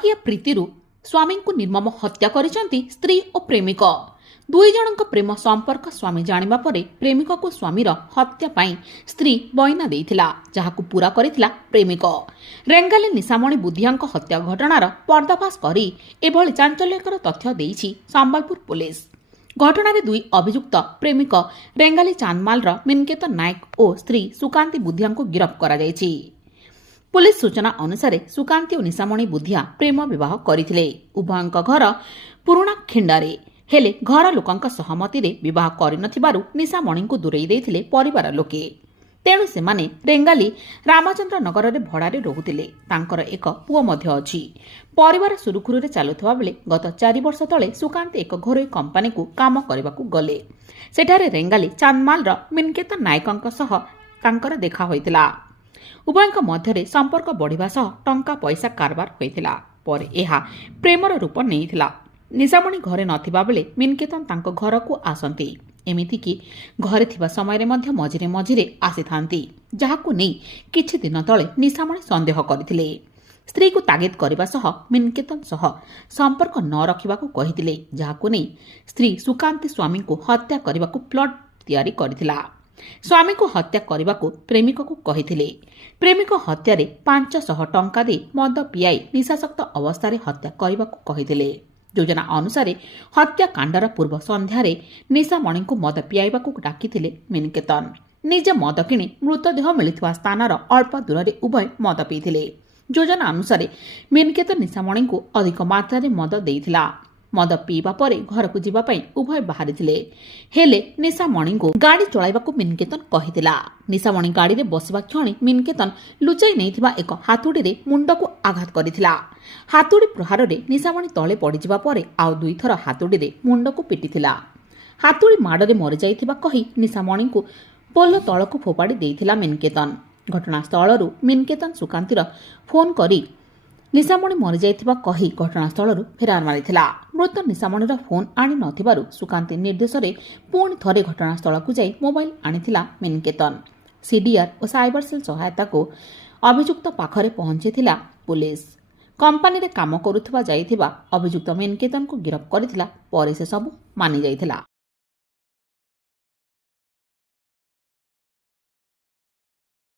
ଅଜକିଆ ପ୍ରୀତିରୁ ସ୍ୱାମୀଙ୍କୁ ନିର୍ମମ ହତ୍ୟା କରିଛନ୍ତି ସ୍ତ୍ରୀ ଓ ପ୍ରେମିକ। ଦୁଇ ଜଣଙ୍କ ପ୍ରେମ ସମ୍ପର୍କ ସ୍ୱାମୀ ଜାଣିବା ପରେ ପ୍ରେମିକକୁ ସ୍ୱାମୀର ହତ୍ୟା ପାଇଁ ସ୍ତ୍ରୀ ବଇନା ଦେଇଥିଲା, ଯାହାକୁ ପୂରା କରିଥିଲା ପ୍ରେମିକ। ରେଙ୍ଗାଲି ନିଶାମଣି ବୁଦ୍ଧିଆଙ୍କ ହତ୍ୟା ଘଟଣାର ପର୍ଦ୍ଦାଫାଶ କରି ଏଭଳି ଚାଞ୍ଚଲ୍ୟକର ତଥ୍ୟ ଦେଇଛି ସମ୍ବଲପୁର ପୁଲିସ। ଘଟଣାରେ ଦୁଇ ଅଭିଯୁକ୍ତ ପ୍ରେମିକ ରେଙ୍ଗାଲି ଚାନ୍ଦମାଲର ମିନକେତ ନାୟକ ଓ ସ୍ତ୍ରୀ ସୁକାନ୍ତି ବୁଦ୍ଧିଆଙ୍କୁ ଗିରଫ କରାଯାଇଛି। ପୁଲିସ ସୂଚନା ଅନୁସାରେ ସୁକାନ୍ତି ଓ ନିଶାମଣି ବୁଦ୍ଧିଆ ପ୍ରେମ ବିବାହ କରିଥିଲେ। ଉଭୟଙ୍କ ଘର ପୁରୁଣା ଖିଣ୍ଡାରେ, ହେଲେ ଘର ଲୋକଙ୍କ ସହମତିରେ ବିବାହ କରିନଥିବାରୁ ନିଶାମଣିଙ୍କୁ ଦୂରେଇ ଦେଇଥିଲେ ପରିବାର ଲୋକେ। ତେଣୁ ସେମାନେ ରେଙ୍ଗାଲି ରାମଚନ୍ଦ୍ର ନଗରରେ ଭଡ଼ାରେ ରହୁଥିଲେ। ତାଙ୍କର ଏକ ପୁଅ ମଧ୍ୟ ଅଛି। ପରିବାର ସୁରୁଖୁରୁରେ ଚାଲୁଥିବା ବେଳେ ଗତ 4 ବର୍ଷ ତଳେ ସୁକାନ୍ତି ଏକ ଘରୋଇ କମ୍ପାନୀକୁ କାମ କରିବାକୁ ଗଲେ। ସେଠାରେ ରେଙ୍ଗାଲି ଚାନ୍ଦମାଲର ମିନକେତ ନାୟକଙ୍କ ସହ ତାଙ୍କର ଦେଖା ହୋଇଥିଲା। ଉଭୟଙ୍କ ମଧ୍ୟରେ ସମ୍ପର୍କ ବଢ଼ିବା ସହ ଟଙ୍କା ପଇସା କାରବାର ହୋଇଥିଲା। ପରେ ଏହା ପ୍ରେମର ରୂପ ନେଇଥିଲା। ନିଶାମଣି ଘରେ ନଥିବା ବେଳେ ମିନକେତନ ତାଙ୍କ ଘରକୁ ଆସନ୍ତି। ଏମିତିକି ଘରେ ଥିବା ସମୟରେ ମଧ୍ୟ ମଝିରେ ମଝିରେ ଆସିଥାନ୍ତି, ଯାହାକୁ ନେଇ କିଛି ଦିନ ତଳେ ନିଶାମଣି ସନ୍ଦେହ କରିଥିଲେ। ସ୍ତ୍ରୀକୁ ତାଗିଦ କରିବା ସହ ମିନକେତନ ସହ ସମ୍ପର୍କ ନ ରଖିବାକୁ କହିଥିଲେ, ଯାହାକୁ ନେଇ ସ୍ତ୍ରୀ ସୁକାନ୍ତି ସ୍ୱାମୀଙ୍କୁ ହତ୍ୟା କରିବାକୁ ପ୍ଲଟ୍ ତିଆରି କରିଥିଲା। ସ୍ୱାମୀଙ୍କୁ ହତ୍ୟା କରିବାକୁ ପ୍ରେମିକକୁ କହିଥିଲେ। ପ୍ରେମିକ ହତ୍ୟାରେ 500 ଟଙ୍କା ଦେଇ ମଦ ପିଆଇ ନିଶାସକ୍ତ ଅବସ୍ଥାରେ ହତ୍ୟା କରିବାକୁ କହିଥିଲେ। ଯୋଜନା ଅନୁସାରେ ହତ୍ୟାକାଣ୍ଡର ପୂର୍ବ ସନ୍ଧ୍ୟାରେ ନିଶାମଣିଙ୍କୁ ମଦ ପିଆଇବାକୁ ଡାକିଥିଲେ ମିନକେତନ। ନିଜେ ମଦ କିଣି ମୃତଦେହ ମିଳିଥିବା ସ୍ଥାନର ଅଳ୍ପ ଦୂରରେ ଉଭୟ ମଦ ପିଇଥିଲେ। ଯୋଜନା ଅନୁସାରେ ମିନକେତନ ନିଶାମଣିଙ୍କୁ ଅଧିକ ମାତ୍ରାରେ ମଦ ଦେଇଥିଲା। ମଦ ପିଇବା ପରେ ଘରକୁ ଯିବା ପାଇଁ ଉଭୟ ବାହାରିଥିଲେ, ହେଲେ ନିଶାମଣିଙ୍କୁ ଗାଡ଼ି ଚଳାଇବାକୁ ମିନକେତନ କହିଥିଲା। ନିଶାମଣି ଗାଡ଼ିରେ ବସିବା କ୍ଷଣି ମିନକେତନ ଲୁଚାଇ ନେଇଥିବା ଏକ ହାତୁଡ଼ିରେ ମୁଣ୍ଡକୁ ଆଘାତ କରିଥିଲା। ହାତୁଡ଼ି ପ୍ରହାରରେ ନିଶାମଣି ତଳେ ପଡ଼ିଯିବା ପରେ ଆଉ 2 ଥର ହାତୁଡ଼ିରେ ମୁଣ୍ଡକୁ ପିଟିଥିଲା। ହାତୁଡ଼ି ମାଡ଼ରେ ମରିଯାଇଥିବା କହି ନିଶାମଣିଙ୍କୁ ପୋଲ ତଳକୁ ଫୋପାଡ଼ି ଦେଇଥିଲା ମିନକେତନ। ଘଟଣାସ୍ଥଳରୁ ମିନକେତନ ସୁକାନ୍ତିର ଫୋନ୍ କରି ନିଶାମଣି ମରିଯାଇଥିବା କହି ଘଟଣାସ୍ଥଳରୁ ଫେରାର ମାରିଥିଲା। ମୃତ ନିଶାମଣିର ଫୋନ୍ ଆଣି ନଥିବାରୁ ସୁକାନ୍ତି ନିର୍ଦ୍ଦେଶରେ ପୁଣି ଥରେ ଘଟଣାସ୍ଥଳକୁ ଯାଇ ମୋବାଇଲ ଆଣିଥିଲା ମିନକେତନ। ସିଡିଆର୍ ଓ ସାଇବର ସେଲ୍ ସହାୟତାକୁ ଅଭିଯୁକ୍ତ ପାଖରେ ପହଞ୍ଚିଥିଲା ପୁଲିସ। କମ୍ପାନୀରେ କାମ କରୁଥିବା ଯାଇଥିବା ଅଭିଯୁକ୍ତ ମିନକେତନକୁ ଗିରଫ କରିଥିଲା। ପରେ ସେ ସବୁ ମାନି ଯାଇଥିଲା।